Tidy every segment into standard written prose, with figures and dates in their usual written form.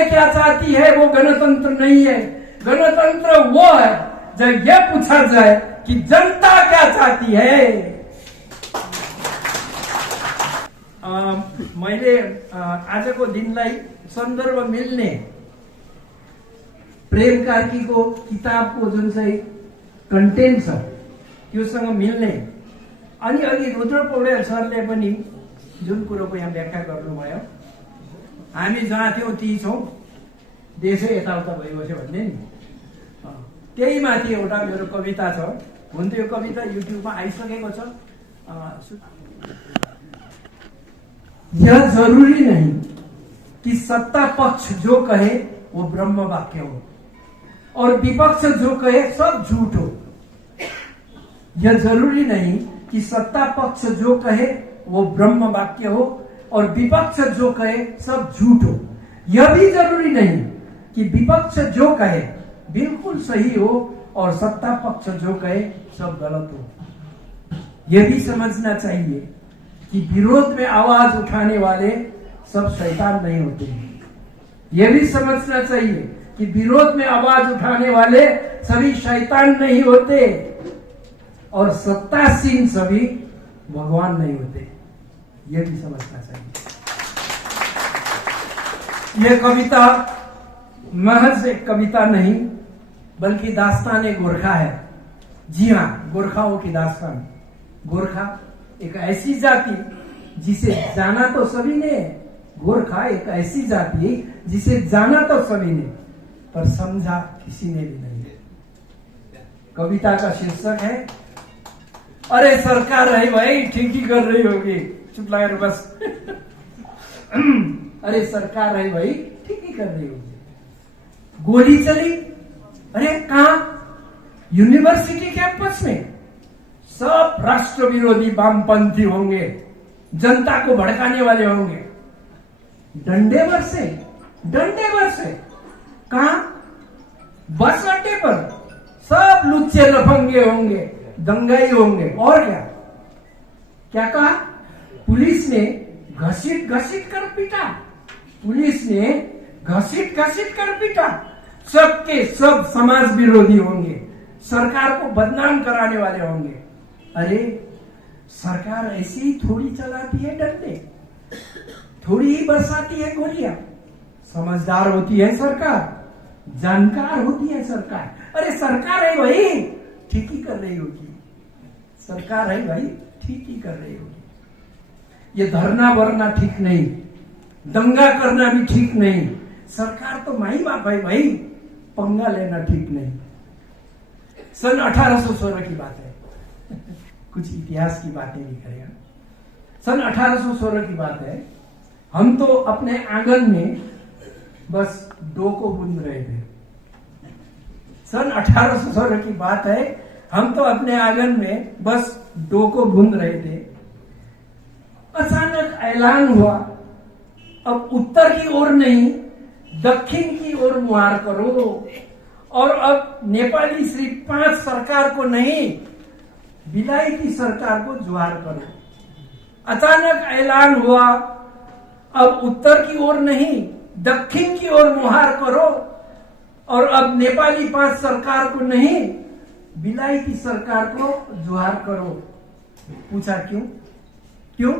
जनताएं क्या चाहती है वो गणतंत्र नहीं है। गणतंत्र वो है जब यह पूछा जाए कि जनता क्या चाहती है। मैले आजको दिनलाई सन्दर्भ मिल्ने प्रेम कार्कीको किताबको जुन चाहिँ कन्टेन्ट छ त्योसँग मिल्ने अनि अघि रुद्र पौडेल सरले पनि जुन कुरोको यहाँ व्याख्या गर्नुभयो, हामी जहाँ थियौँ ती छौँ, देशै यताउता भइबस्यो भन्ने नि, त्यही माथि एउटा मेरो कविता छ। हुन त यो कविता युट्युबमा आइसकेको छ। यह जरूरी नहीं कि सत्ता पक्ष जो कहे वो ब्रह्म वाक्य हो और विपक्ष जो कहे सब झूठ हो। यह जरूरी नहीं कि सत्ता पक्ष जो कहे वो ब्रह्म वाक्य हो और विपक्ष जो कहे सब झूठ हो। यह भी जरूरी नहीं कि विपक्ष जो कहे बिल्कुल सही हो और सत्ता पक्ष जो कहे सब गलत हो। यह भी समझना चाहिए कि विरोध में आवाज उठाने वाले सब शैतान नहीं होते हैं। यह भी समझना चाहिए कि विरोध में आवाज उठाने वाले सभी शैतान नहीं होते और सत्तासीन सभी भगवान नहीं होते। यह भी समझना चाहिए। यह कविता महज एक कविता नहीं बल्कि दास्तान गोरखा है। जी हाँ, गोरखाओं की दास्तान। गोरखा एक ऐसी जाति जिसे जाना तो सभी ने, गोरखा एक ऐसी जाति जिसे जाना तो सभी ने पर समझा किसी ने भी नहीं। कविता का शीर्षक है अरे सरकार है भाई ठीक ही कर रही होगी। चुप लगा बस। अरे सरकार है भाई ठीक ही कर रही होगी। गोली चली, अरे कहां? यूनिवर्सिटी कैंपस में। सब राष्ट्र विरोधी वामपंथी होंगे, जनता को भड़काने वाले होंगे। डंडे बरसे, डंडे बरसे। कहां? बस अड्डे पर सब लुच्चे लफंगे होंगे, दंगाई होंगे। और क्या क्या कहा? पुलिस ने घसीट घसीट कर पीटा। पुलिस ने घसीट घसीट कर पीटा। सबके सब समाज विरोधी होंगे, सरकार को बदनाम कराने वाले होंगे। अरे सरकार ऐसी ही थोड़ी चलाती है डंडे, थोड़ी ही बरसाती है गोलियां। समझदार होती है सरकार, जानकार होती है सरकार। अरे सरकार है भाई ठीक ही कर रही होगी। सरकार है भाई ठीक ही कर रही होगी। ये धरना वरना ठीक नहीं, दंगा करना भी ठीक नहीं। सरकार तो माही बाप है भाई, पंगा लेना ठीक नहीं। सन 1816 की बात है। कुछ इतिहास की बातें भी करेगा। सन 1816 की बात है। हम तो अपने आंगन में बस डोको बूंद रहे थे। सन 1816 की बात है। हम तो अपने आंगन में बस डोको बूंद रहे थे। अचानक ऐलान हुआ अब उत्तर की ओर नहीं दक्षिण की ओर मुहार करो और अब नेपाली श्री 5 सरकार को नहीं बिलायती सरकार को जुहार करो। अचानक ऐलान हुआ अब उत्तर की ओर नहीं दक्षिण की ओर मुहार करो और अब नेपाली 5 सरकार को नहीं बिलायती सरकार को जुहार करो। पूछा क्यों? क्यों?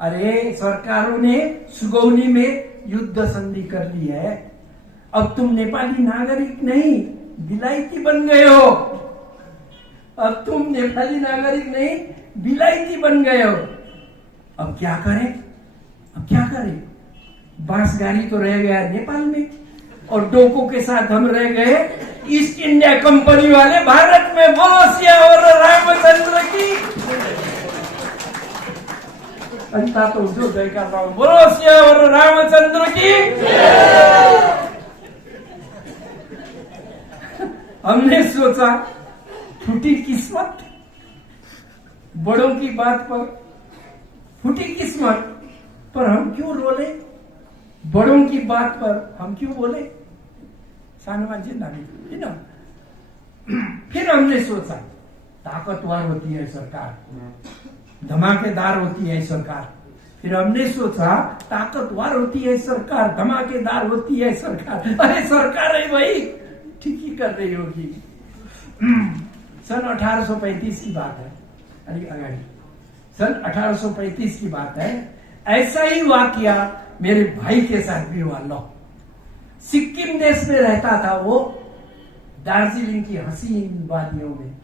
अरे सरकारों ने सुगौली में युद्ध संधि कर ली है। अब तुम नेपाली नागरिक नहीं बिलायती बन गए हो। अब तुम नेपाली नागरिक नहीं बिलायती बन गए हो। अब क्या करें? अब क्या करें? बांसगारी तो रह गया नेपाल में और डोको के साथ हम रह गए ईस्ट इंडिया कंपनी वाले भारत में। बोलो सियावर रामचंद्र की। अंता तो जो जय कर रहा हूं। बोलो सियावर रामचंद्र की। हमने सोचा फूटी किस्मत, बड़ों की बात पर फूटी किस्मत, पर हम क्यों रोले? बड़ों की बात पर हम क्यों बोले? सानो मान्छे नानी ना। फिर हमने सोचा ताकतवर होती है सरकार, धमाकेदार होती है सरकार, फिर हमने सोचा ताकतवर होती है सरकार, धमाकेदार होती है सरकार। अरे सरकार है भाई, ठीक ही कर रही होगी। सन 1835 की बात है, अरे अगाड़ी सन 1835 की बात है। ऐसा ही वाकया मेरे भाई के साथ भी हुआ। लो, सिक्किम देश में रहता था वो, दार्जिलिंग की हसीन वादियों में।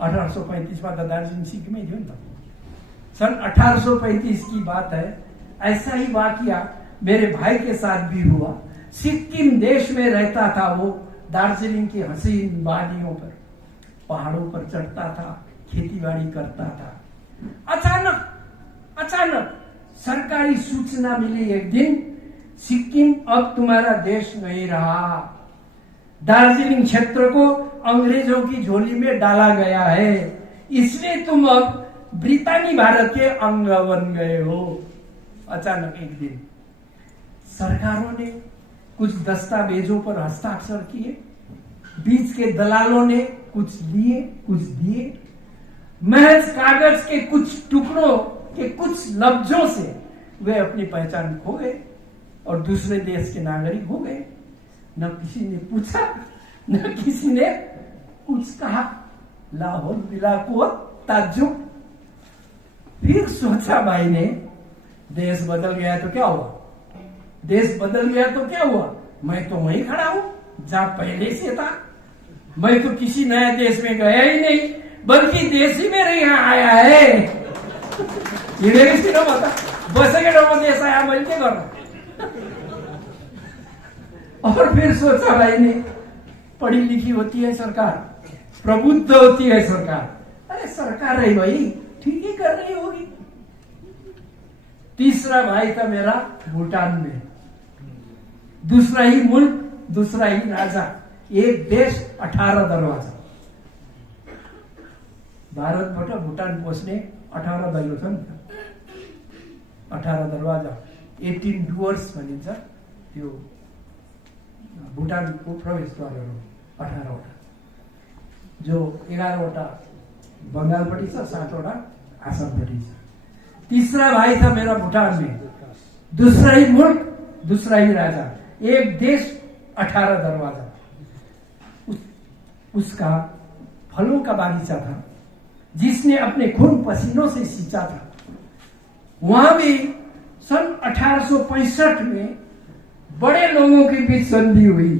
1835 में तो दार्जिलिंग सिक्किम में जो था। सन 1835 की बात है। ऐसा ही वाकया मेरे भाई के साथ भी हुआ। सिक्किम देश में रहता था वो, दार्जिलिंग की हसीन वादियों पर, पहाड़ों पर चढ़ता था, खेतीबाड़ी करता था। अचानक सरकारी सूचना मिली एक दिन, सिक्किम अब तुम्हारा देश नहीं रहा। दार्जिलिंग क्षेत्र को अंग्रेजों की झोली में डाला गया है, इसलिए तुम अब ब्रितानी भारत के अंग बन गए हो। अचानक एक दिन सरकारों ने कुछ दस्तावेजों पर हस्ताक्षर किए, बीच के दलालों ने कुछ लिए कुछ दिए। महज कागज के कुछ टुकड़ों के कुछ लफ्जों से वे अपनी पहचान खो गए और दूसरे देश के नागरिक हो गए। न किसी ने पूछा, न किसी ने कुछ कहा। लाहौल बिला को ताज्जुब। फिर सोचा भाई ने, देश बदल गया तो क्या हुआ, देश बदल गया तो क्या हुआ, मैं तो वहीं खड़ा हूं जहां पहले से था। मैं तो किसी नए देश में गया ही नहीं, बल्कि देश ही मेरे यहाँ आया है। ये किसी ने बता बस के देश आया, मैं क्या कर रहा। और फिर सोचा भाई ने, पढ़ी लिखी होती है सरकार, प्रबुद्ध होती है सरकार। अरे सरकार है भाई, ठीक ही कर रही होगी। तीसरा भाई था मेरा भूटान में, दूसरा ही मुल्क, दूसरा ही राजा, एक देश 18 दरवाजा। भारतबाट भुटान पस्ने 18 दैलो छ नि त, 18 दरवाजा, 18 डुवर्स भनिन्छ त्यो भुटानको प्रवेशद्वारहरू 18वटा, जो 11वटा बंगालपट्टि छ, 7वटा आसामपट्टि छ। तीसरा भाई था मेरा भूटान में, दूसरा ही मुल्क, दूसरा ही राजा, एक देश 18 दरवाजा। उसका फलों का बागीचा था, जिसने अपने खून पसीनों से सींचा था। वहां भी सन 1865 में बड़े लोगों के बीच संधि हुई।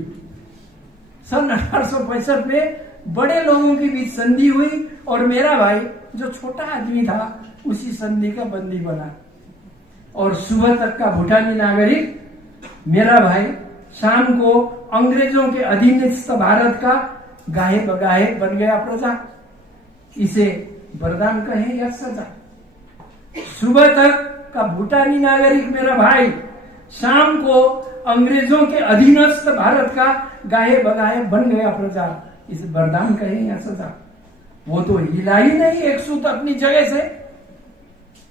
सन 1865 में बड़े लोगों के बीच संधि हुई और मेरा भाई जो छोटा आदमी था उसी संधि का बंदी बना। और सुबह तक का भूटानी नागरिक मेरा भाई शाम को अंग्रेजों के अधीनस्थ भारत का गाहे बगाहे बन गया प्रजा। इसे वरदान कहें या सजा। सुबह तक का भूटानी नागरिक मेरा भाई शाम को अंग्रेजों के अधीनस्थ भारत का गाहे बगाहे बन गया प्रजा। इसे वरदान कहें या सजा। वो तो हिला ही नहीं एक सूत अपनी जगह से,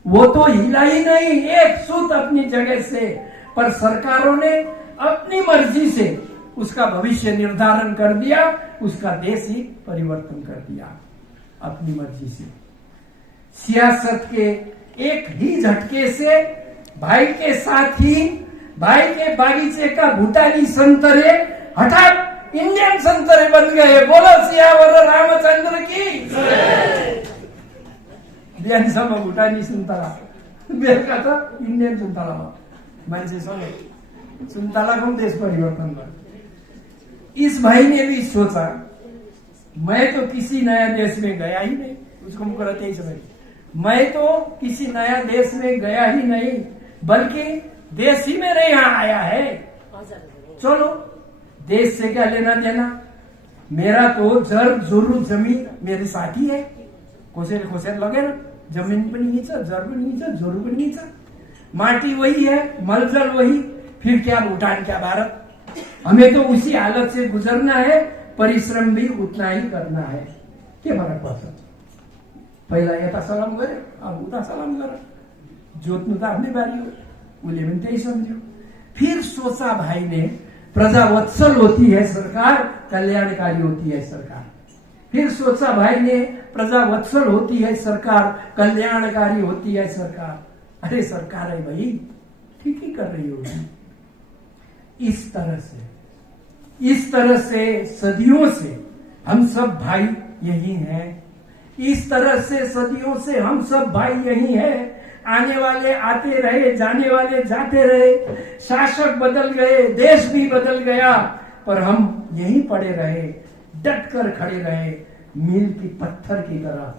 वो तो हिला ही नहीं एक सूत अपनी जगह से, पर सरकारों ने अपनी मर्जी से उसका भविष्य निर्धारण कर दिया, उसका देश ही परिवर्तन कर दिया अपनी मर्जी से। सियासत के एक ही झटके से भाई के साथ ही भाई के बागीचे का भूटानी संतरे हठात इंडियन संतरे बन गए। बोलो सियावर रामचंद्र की। बिहानसम्म भूटानी सुन्तला, बेलुका त इंडियन सुन्तला हो। मान्छेसँगै सुन्तलाको देश परिवर्तन भयो। इस भाई ने भी सोचा, मैं तो किसी नया देश में गया ही नहीं। उसको मुकरा त्यही छ भाई, मैं तो किसी नया देश में गया ही नहीं, बल्कि देश ही मेरे यहाँ आया है। चलो देश से क्या लेना देना, मेरा तो जर जोरु जमीन मेरे साथी है। खोसेर खोसेर लगेन, जमीन पनि ही छ, जर पनि ही छ, जोरु पनि ही छ, माटी वही है, मलजल वही, फिर क्या भूटान क्या भारत। हमें तो उसी हालत से गुजरना है, परिश्रम भी उतना ही करना है। के फरक पर्छ, पहिला यता सलाम गरे, अब उता सलाम गर, जोत्नु त आफ्नै बारी हो। उसले पनि त्यही सम्झ्यो। फिर सोचा भाई ने, प्रजावत्सल होती है सरकार, कल्याणकारी होती है सरकार। फिर सोचा भाई ने, प्रजावत्सल होती है सरकार, कल्याणकारी होती है सरकार। अरे सरकार है भाई, ठीक ही कर रही होगी। इस तरह से सदियों से हम सब भाई यही हैं। इस तरह से सदियों से हम सब भाई यही हैं। आने वाले आते रहे, जाने वाले जाते रहे, शासक बदल गए, देश भी बदल गया, पर हम यहीं पड़े रहे, डट कर खड़े रहे, मील की पत्थर की तरह।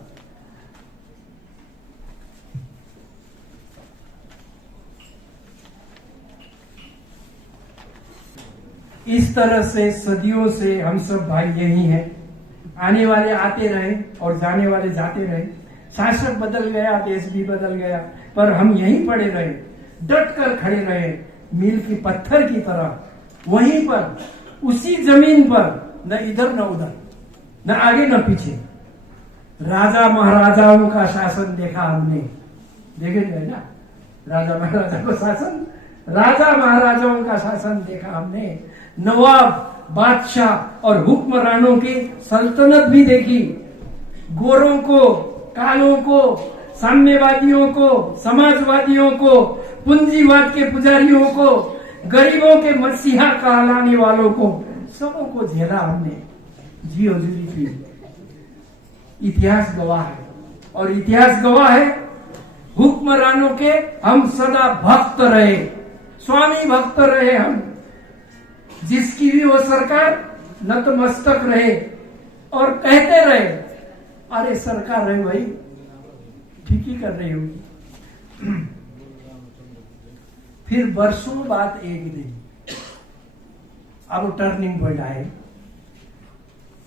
इस तरह से सदियों से हम सब भाई यही हैं। आने वाले आते रहे और जाने वाले जाते रहे, शासक बदल गया, देश भी बदल गया, पर हम यहीं पड़े रहे, डट कर खड़े रहे, मील की पत्थर की तरह, वहीं पर, उसी जमीन पर, न इधर न उधर, न आगे न पीछे। राजा महाराजाओं का शासन देखा हमने, देखे ना, राजा महाराजा को शासन, राजा महाराजाओं का शासन देखा हमने। नवाब, बादशाह और हुक्मरानों की सल्तनत भी देखी। गोरों को, कालों को, साम्यवादियों को, समाजवादियों को, पूंजीवाद के पुजारियों को, गरीबों के मसीहा कहलाने वालों को, सबों को झेला हमने, जी हजूरी की। इतिहास गवाह है, और इतिहास गवाह है, हुक्मरानों के हम सदा भक्त रहे, स्वामी भक्त रहे हम। जिसकी भी वो सरकार नतमस्तक रहे और कहते रहे, अरे सरकार है भाई, ठीक ही कर रही होगी। फिर वर्षों बाद एक दिन, अब टर्निंग पॉइंट आए।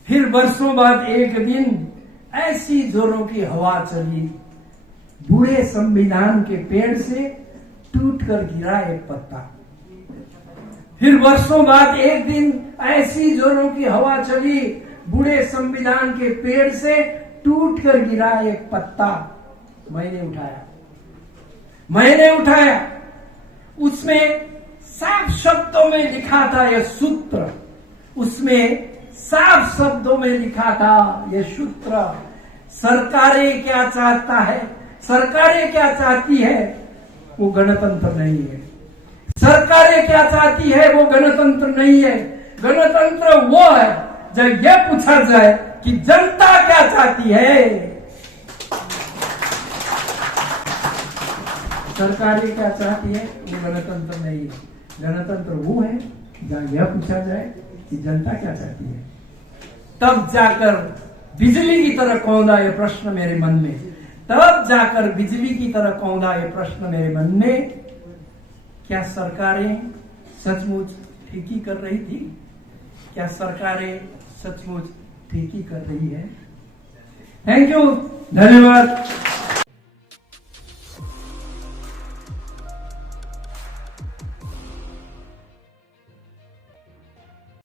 फिर वर्षों बाद एक दिन ऐसी जोरों की हवा चली, बूढ़े संविधान के पेड़ से टूटकर गिरा एक पत्ता। फिर वर्षों बाद एक दिन ऐसी जोरों की हवा चली, बूढ़े संविधान के पेड़ से टूटकर गिरा एक पत्ता। मैंने उठाया, उसमें साफ शब्दों में लिखा था यह सूत्र, उसमें साफ शब्दों में लिखा था यह सूत्र। सरकारें क्या चाहता है, सरकारें क्या चाहती है, वो गणतंत्र नहीं है। सरकारें क्या चाहती है, वो गणतंत्र नहीं है। गणतंत्र वो है जब यह पूछा जाए कि जनता क्या चाहती है। सरकारें क्या चाहती है, वो गणतंत्र नहीं है। गणतंत्र वो है जहां यह पूछा जाए कि जनता क्या चाहती है। तब जाकर बिजली की तरह कौंधा ये प्रश्न मेरे मन में, तब जाकर बिजली की तरह कौंधा ये प्रश्न मेरे मन में, क्या सरकारें सचमुच ठीक ही कर रही थी? क्या सरकारें सचमुच ठीक ही कर रही है? थैंक यू, धन्यवाद।